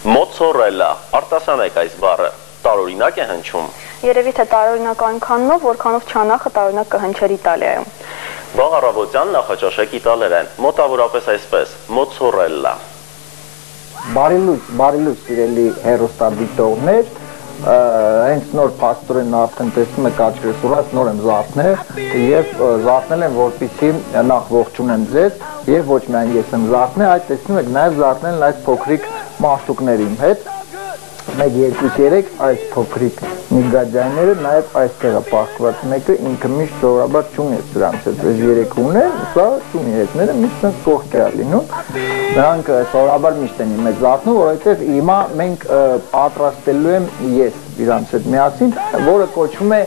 Մոցորելա, արտասանեք այս բառը, տարօրինակ է հնչում։ Երևի թե տարօրինակ այնքանով, որքանով չանախը տարօրինակ կհնչեր Իտալիայում։ Վաղ առավոտյան նախաճաշեք իտալերեն, մոտավորապես այսպես, մոցորելա։ Բարի լույս սիրելի հեռուստադիտողներ, հենց նոր փաստորեն արդեն տեսնում եք աչքերս ուրած նոր եմ զարթնել եւ զարթնել եմ որպեսզի նախ ողջունեմ ձեզ եւ ոչ միայն ես եմ զարթնել, այլ տեսնում եք նաեւ զարթնել այս փոքրիկ մարտուկների իմ հետ 1, 2, 3 այս փոքրիկ նիգաջայները նաև այստեղ է պահված մեկը ինքը միշտ սովորաբար չունի սրանց հետ այս երեքումն են սա չունի հետները միշտ sense կողք է լինում նրանք սովորաբար միշտ են իմ հետ զարթնում որովհետև հիմա մենք պատրաստելու եմ ես իրանց հետ միասին որը կոչվում է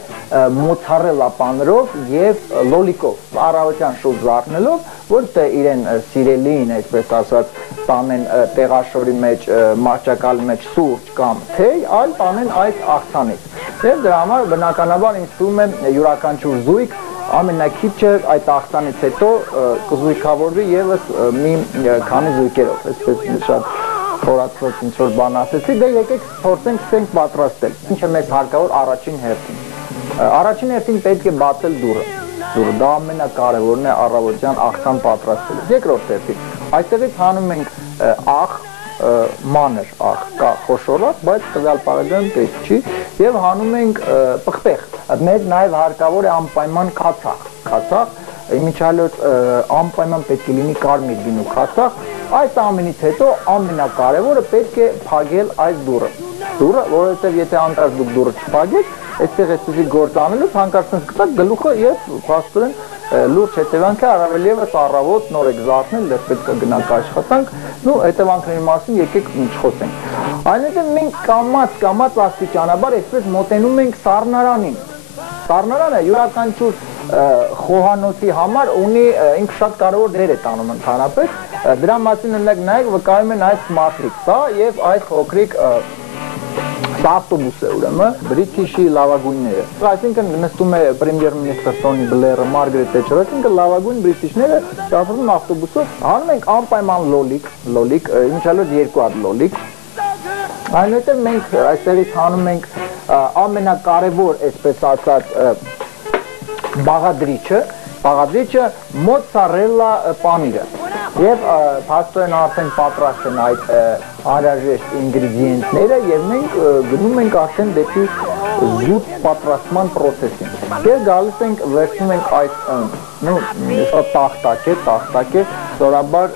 մոցարելա պանրով եւ լոլիկով առավոտյան շուտ զարթնելով որտե իրեն սիրելին այսպես ասած տանեն տեղաշորի մեջ մարճակալի մեջ սուրճ կամ թեյ այլ տանեն այս աղցանից եւ դրա համար բնականաբար ինձ թվում է յուրաքանչյուր զույգ ամենակիչը այդ աղցանից հետո կզույգավորվի եւս մի քանի զույգերով այսպես շատ խորացված ինչ որ բան ասեցի դե եկեք փորձենք սկսենք պատրաստել ինչ է մեզ հարկավոր առաջին հերթին պետք է բացել դուռը դա ամենակարևորն է առավոտյան աղցան պատրաստելը երկրորդ հերթին այստեղից հանում ենք աղ մանր աղ կա խոշորակ բայց տվյալ պարագայում պետք չի եւ հանում ենք պղպեղ մեզ նաեւ հարկավոր է անպայման քացախ իմիջիալոց անպայման պետք է լինի կարմիր գինու քացախ այս ամենից հետո ամենակարևորը պետք է փակել այս դուռը որովհետեւ եթե անկարծ դուք դուռը չփակեք այստեղ էսպիսի գործ անելուց հանկարծ կտակ գլուխը եւ փաստորեն լուրջ հետևանք է առավել եւս առավոտ նոր եք զարթնել դեռ պետք է գնանք աշխատանք նու հետևանքների մասին եկեք չխոսենք այնուհետեւ մենք կամած աստիճանաբար այսպես մոտենում ենք սառնարանին սառնարանը յուրաքանչյուր խոհանոցի համար ունի ինքը շատ կարևոր դեր է տանում ընդհանրապես դրա մասին օրինակ նայեք վկայում են այս մատրիկ սա եւ այս փոքրիկ ավտոբուս է ուրեմն բրիտիշի լավագույնները այսինքն նստում է պրեմիեր մինիստրը Տոնի Բլերը Մարգարետ Թետչերը այսինքն լավագույն բրիտիշները շարժվում ավտոբուսով հանում ենք անպայման լոլիկ ինչալոց 2 հատ լոլիկ այնուհետև մենք այստեղից հանում ենք ամենակարևոր այսպես ասած բաղադրիչը մոցարելա պանիրը եւ փաստորեն արդեն պատրաստ են այդ անհրաժեշտ ինգրեդիենտները եւ մենք գնում ենք արդեն դեպի զուտ պատրաստման process-ին եւ գալիս ենք վերցնում ենք այդ տախտակ է սովորաբար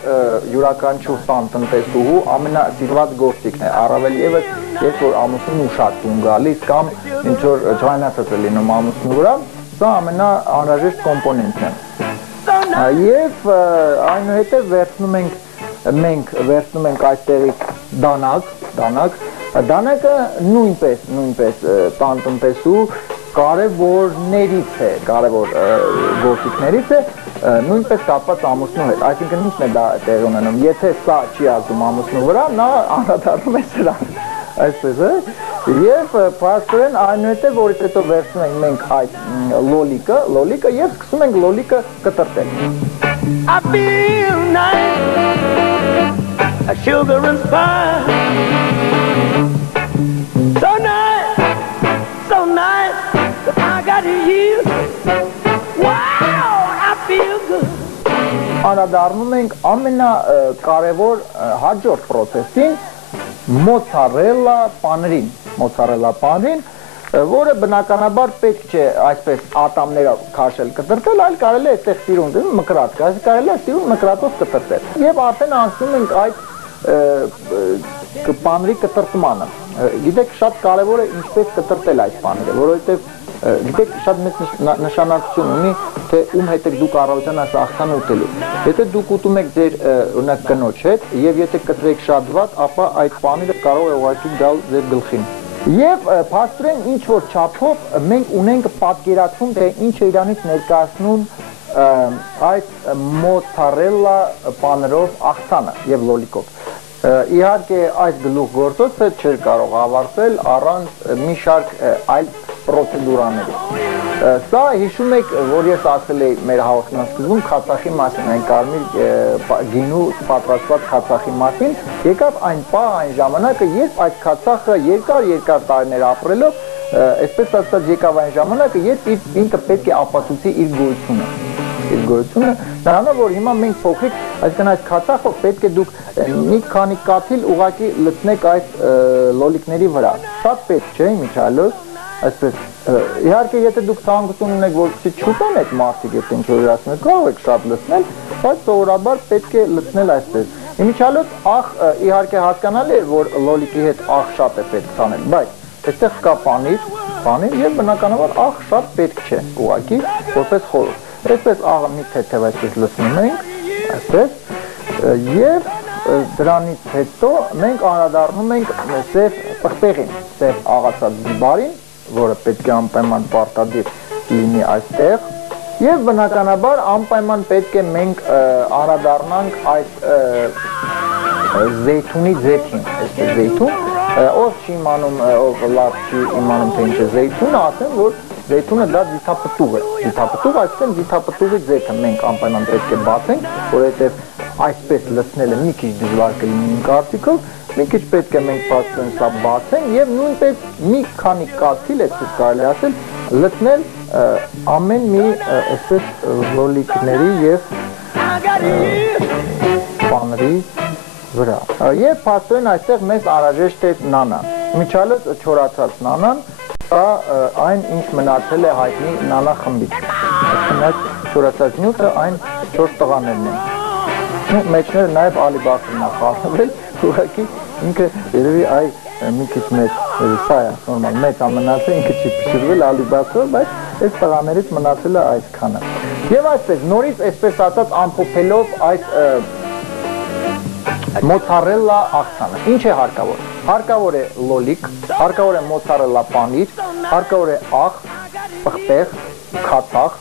յուրաքանչյուր տան տնտեսուհու ամենասիրված գործիքն է առավել եւս երբ որ ամուսնուն ուշադրում գալիս կամ ինչ որ ջրանացած է լինում ամուսնու վրա սա ամենաանհրաժեշտ կոմպոնենտն է եւ այնուհետեւ վերցնում ենք այստեղից դանակը նույնպես տան տնտեսու կարևորներից է կարևոր գործիքներից է նույնպես կապված ամուսնու հետ այսինքն ինչն է դա տեղի ունենում եթե սա չի ազդում ամուսնու վրա նա անդրադառնում է սրան այսպես է եւ փաստորեն այնուհետեւ որից հետո վերցնում ենք մենք այդ լոլիկը եւ սկսում ենք լոլիկը կտրտել I feel nice a sugar and spice so nice I got you wow I feel good Անդրադառնում ենք ամենակարևոր հաջորդ process-ին մոցարելա պանրին, որը բնականաբար պետք չէ այսպես ատամներով քաշել կտրտել, այլ կարելի է այդտեղ սիրուն դնում մկրատ, կարելի է սիրուն մկրատով կտրտել։ Եվ արդեն անցնում ենք այդ պանրի կտրտմանը։ Գիտեք, շատ կարևոր է ինչպես կտրտել այդ պանրը, որովհետև գիտեք, շատ մեծ նշանակություն ունի, թե ում հետ եք դուք առավոտյան այս աղցանը ուտելու։ Եթե դուք ուտում եք ձեր օրինակ կնոջ հետ, եւ եթե կտրեք շատ վատ, ապա այդ պանիրը կարող է ուղղակի գալ ձեր գլխին։ Եվ փաստորեն ինչ որ չափով մենք ունենք պատկերացում, թե ինչ է իրանից ներկայացնում այդ մոցարելա պանրով աղցանը եւ լոլիկով։ Իհարկե այս գլուխ գործոցը չէր կարող ավարտվել առանց մի շարք այլ պրոցեդուրաների։ Սա հիշում եք, որ ես ասել էի մեր հաղորդման սկզբում Քացախի մասին, այն կարմիր գինու պատրաստված Քացախի մասին, եկավ այն պահ, այն ժամանակը, երբ այդ Քացախը երկար տարիներ ապրելով, այսպես ասած եկավ այն ժամանակը, երբ ինքը պետք է ապացուցի իր գոյությունը, նրանով որ հիմա մենք փոքրիկ, այսինքն այս Քացախը պետք է դուք մի քանի կաթիլ ուղակի լցնեք այս լոլիկների վրա։ Շատ պետք չէ, իմիջիայլոց, այսպես իհարկե եթե դուք ցանկություն ունեք որպեսզի չուտեն այդ մարդիկ այդ ինչ որ ասում եք կարող եք շատ լցնել, բայց սովորաբար պետք է լցնել այսպես։ Իմիջիայլոց աղ իհարկե հասկանալի է որ լոլիկի հետ աղ շատ է պետք ցանել, բայց այստեղ կա պանիր եւ բնականաբար աղ շատ պետք չէ ուղղակի որպես խորհուրդ։ Այսպես աղը մի թեթև այսպես լցնում ենք, այսպես եւ դրանից հետո մենք անդրադառնում ենք սև պղպեղին, սև աղացած բիբարին, որը պետք է անպայման պարտադիր լինի այստեղ եւ բնականաբար անպայման պետք է մենք անդրադառնանք այս զեյթունի ձեթին, այսպես զեյթուն, ով չի իմանում, ով լավ չի իմանում թե ինչ է զեյթունը, ասեմ որ զեյթունը դա ձիթապտուղ է, այսինքն ձիթապտուղի ձեթը մենք անպայման պետք է բացենք, որովհետեւ այսպես լցնելը մի քիչ դժվար կլինի իմ կարծիքով, մի քիչ պետք է մենք փաստորեն սա բացենք եւ նույնպես մի քանի կաթիլ, այսպես կարելի ասել, լցնել ամեն մի այսպես լոլիկների եւ պանրի վրա։ Եվ փաստորեն այստեղ մեզ անհրաժեշտ է նանան։ Միջալոց չորացած նանան, սա այն ինչ մնացել է հայտնի նանա խմբից։ Այսինքն այդ չորացած նյութը այն 4 տղաներն են։ Մեջները նաև Ալիբաքրն է խառնվել, ուղղակի ինքը երևի այ մի քիչ մեծ սա է նորմալ մեծ ամենացել ինքը չի փշրվել Ալիբաքրը, բայց այս տղաներից մնացել է այսքանը։ Եվ այսպես նորից այսպես ասած ամփոփելով այս մոցարելլա աղցանը։ Ինչ է հարկավոր։ Հարկավոր է լոլիկ, հարկավոր է մոցարելլա պանիր, հարկավոր է աղ, պղպեղ, քացախ,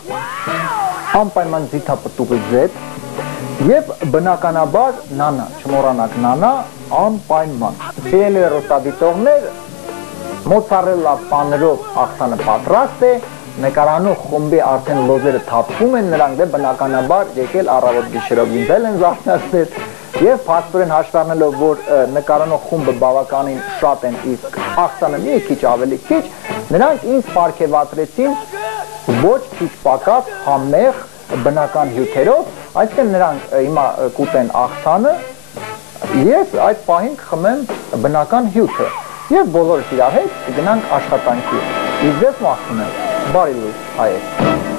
անպայման ձիթապտուղի ձեթ եւ բնականաբար նանա, չմոռանաք նանա, անպայման։ Սիրելի հեռուստադիտողներ, մոցարելլա պանրով աղցանը պատրաստ է, նկարանու խումբի արդեն լոզերը թափվում են, նրանք դե բնականաբար եկել առավոտ գիշերով ինձել են զարթնացնել եւ փաստորեն հաշվառնելով որ նկարանու խումբը բավականին շատ են, իսկ աղցանը մի քիչ ավելի քիչ, նրանք ինձ պարգևատրեցին ոչ քիչ պակաս համեղ բնական հյութերով, այսինքն նրանք հիմա կուտեն աղցանը, ես այդ պահին կխմեմ բնական հյութը եւ բոլորս իրար հետ կգնանք աշխատանքի։ Իսկ ես մաղթում եմ բարի լույս հայեր։